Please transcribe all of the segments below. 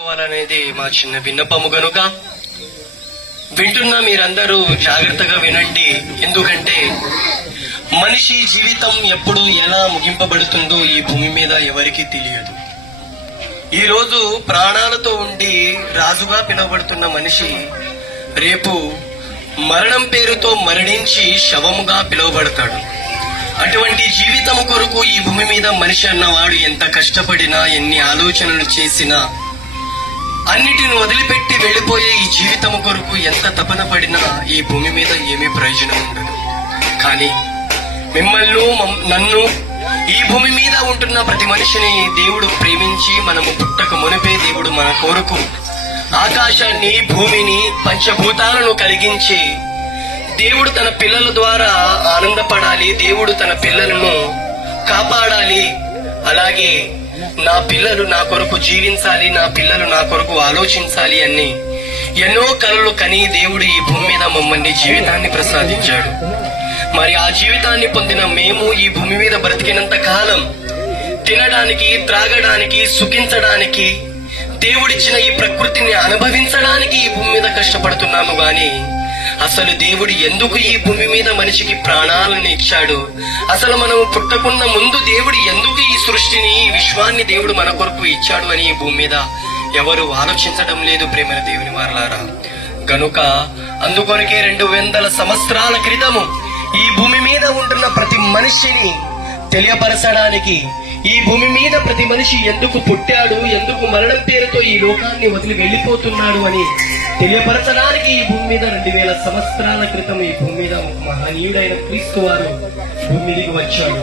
అనేది మా చిన్న విన్నపము గనుక వింటున్న మీరందరూ జాగ్రత్తగా వినండి. ఎందుకంటే మనిషి జీవితం ఎప్పుడు ఎలా ముగింపబడుతుందో ఈ భూమి మీద ఎవరికీ తెలియదు. ఈ రోజు ప్రాణాలతో ఉండి రాజుగా పిలువబడుతున్న మనిషి రేపు మరణం పేరుతో మరణించి శవముగా పిలువబడతాడు. అటువంటి జీవితము కొరకు ఈ భూమి మీద మనిషి అన్నవాడు ఎంత కష్టపడినా, ఎన్ని ఆలోచనలు చేసినా, అన్నిటిని వదిలిపెట్టి వెళ్లిపోయే ఈ జీవితము కొరకు ఎంత తపన పడినా ఈ భూమి మీద ఏమీ ప్రయోజనం ఉండదు. కానీ మిమ్మల్ని, నన్ను, ఈ భూమి మీద ఉంటున్న ప్రతి మనిషిని దేవుడు ప్రేమించి మనము పుట్టక మునిపే దేవుడు మన కొరకు ఆకాశాన్ని, భూమిని, పంచభూతాలను కలిగించి దేవుడు తన పిల్లల ద్వారా ఆనందపడాలి, దేవుడు తన పిల్లలను కాపాడాలి, అలాగే నా పిల్లలు నా కొరకు జీవించాలి, నా పిల్లలు నా కొరకు ఆలోచించాలి అని ఎన్నో కలలు కని దేవుడు ఈ భూమి మీద మమ్మల్ని జీవితాన్ని ప్రసాదించాడు. మరి ఆ జీవితాన్ని పొందిన మేము ఈ భూమి మీద బ్రతికినంత కాలం తినడానికి, త్రాగడానికి, సుఖించడానికి, దేవుడిచ్చిన ఈ ప్రకృతిని అనుభవించడానికి ఈ భూమి మీద కష్టపడుతున్నాము. గాని అసలు దేవుడు ఎందుకు ఈ భూమి మీద మనిషికి ప్రాణాలను ఇచ్చాడు, అసలు మనము పుట్టకున్న ముందు దేవుడు ఎందుకు ఈ సృష్టిని, ఈ విశ్వాన్ని దేవుడు మన కొరకు ఇచ్చాడు అని ఈ భూమి మీద ఎవరు ఆలోచించడం లేదు ప్రేమైన దేవుని వారలారా. గనుక అందుకొరకే 200 సంవత్సరాల క్రితము ఈ భూమి మీద ఉంటున్న ప్రతి మనిషిని తెలియపరచడానికి, ఈ భూమి మీద ప్రతి మనిషి ఎందుకు పుట్టాడు, ఎందుకు మరణం పేరుతో ఈ లోకాన్ని వదిలి వెళ్లిపోతున్నాడు అని తెలియపరచడానికి ఈ భూమి మీద 2000 సంవత్సరాల క్రితం ఈ భూమి మీద ఒక మహనీయుడైన క్రీస్తు వారు భూమి మీదకి వచ్చాడు.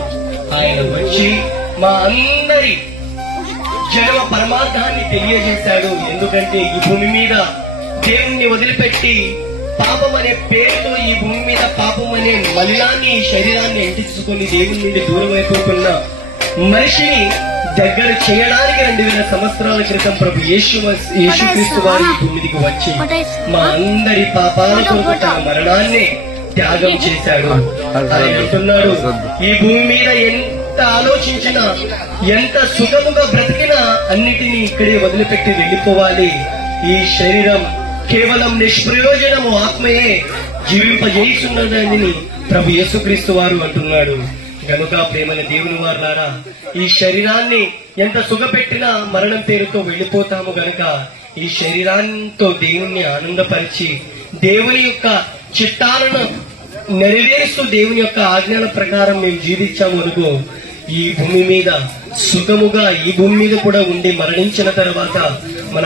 ఆయన వచ్చి మా అందరి జన్మ పరమార్థాన్ని తెలియజేశాడు. ఎందుకంటే ఈ భూమి మీద దేవుణ్ణి వదిలిపెట్టి పాపం అనే పేరుతో ఈ భూమి మీద పాపం అనే మలినాన్ని, శరీరాన్ని ఎంటించుకుని దేవుని నుండి దూరం అయిపోతున్న మనిషిని దగ్గర చేయడానికి 2000 సంవత్సరాల క్రితం ప్రభు యేసుక్రీస్తు వారు ఈ భూమికి వచ్చి మా అందరి పాపాల కొరకు తన మరణాన్ని త్యాగం చేశాడు. ఆయన అంటున్నాడు, ఈ భూమి మీద ఎంత ఆలోచించినా, ఎంత సుఖముగా బ్రతికినా అన్నిటినీ ఇక్కడే వదిలిపెట్టి వెళ్లిపోవాలి. ఈ శరీరం కేవలం నిష్ప్రయోజనము, ఆత్మయే జీవింపజేస్తున్నదని ప్రభు యేసుక్రీస్తు వారు అంటున్నాడు. గనుక ప్రేమల దేవుని వారులారా, ఈ శరీరాన్ని ఎంత సుఖపెట్టినా మరణం పేరుతో వెళ్లిపోతాము. గనుక ఈ శరీరాంతో దేవుణ్ణి ఆనందపరిచి దేవుని యొక్క చిత్తాలను నెరవేరుస్తూ దేవుని యొక్క ఆజ్ఞల ప్రకారం మేము జీవించాము అనుకో, ఈ భూమి మీద సుఖముగా ఈ భూమి మీద కూడా ఉండి మరణించిన తర్వాత మన